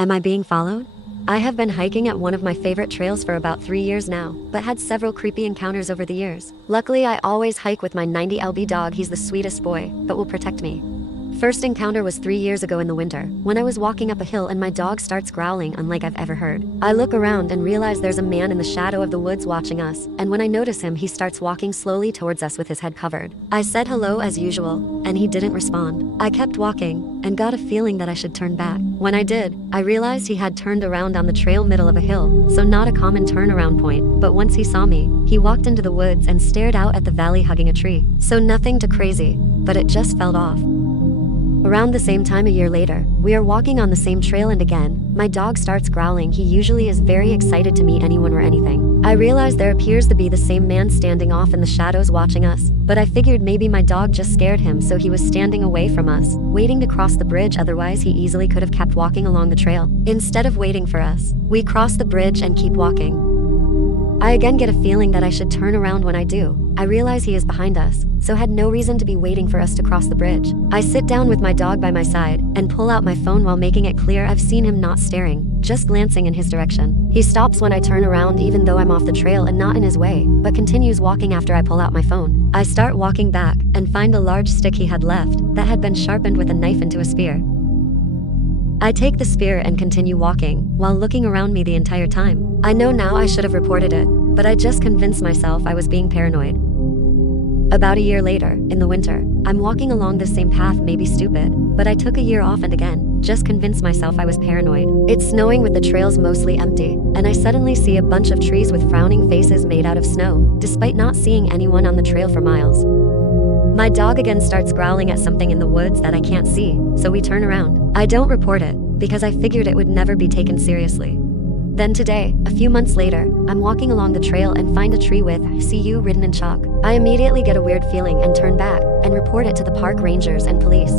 Am I being followed? I have been hiking at one of my favorite trails for about 3 years now, but had several creepy encounters over the years. Luckily, I always hike with my 90 lb dog. He's the sweetest boy, but will protect me. First encounter was 3 years ago in the winter, when I was walking up a hill and my dog starts growling unlike I've ever heard. I look around and realize there's a man in the shadow of the woods watching us, and when I notice him, he starts walking slowly towards us with his head covered. I said hello as usual, and he didn't respond. I kept walking, and got a feeling that I should turn back. When I did, I realized he had turned around on the trail middle of a hill, so not a common turnaround point, but once he saw me, he walked into the woods and stared out at the valley hugging a tree. So nothing too crazy, but it just felt off. Around the same time a year later, we are walking on the same trail and again, my dog starts growling. He usually is very excited to meet anyone or anything. I realize there appears to be the same man standing off in the shadows watching us, but I figured maybe my dog just scared him, so he was standing away from us, waiting to cross the bridge. Otherwise he easily could have kept walking along the trail. Instead of waiting for us, we cross the bridge and keep walking. I again get a feeling that I should turn around. When I do, I realize he is behind us, so had no reason to be waiting for us to cross the bridge. I sit down with my dog by my side and pull out my phone while making it clear I've seen him not staring, just glancing in his direction. He stops when I turn around even though I'm off the trail and not in his way, but continues walking after I pull out my phone. I start walking back and find a large stick he had left that had been sharpened with a knife into a spear. I take the spear and continue walking, while looking around me the entire time. I know now I should have reported it, but I just convinced myself I was being paranoid. About a year later, in the winter, I'm walking along the same path. Maybe stupid, but I took a year off and again, just convinced myself I was paranoid. It's snowing with the trails mostly empty, and I suddenly see a bunch of trees with frowning faces made out of snow, despite not seeing anyone on the trail for miles. My dog again starts growling at something in the woods that I can't see, so we turn around. I don't report it, because I figured it would never be taken seriously. Then today, a few months later, I'm walking along the trail and find a tree with "See You" written in chalk. I immediately get a weird feeling and turn back and report it to the park rangers and police.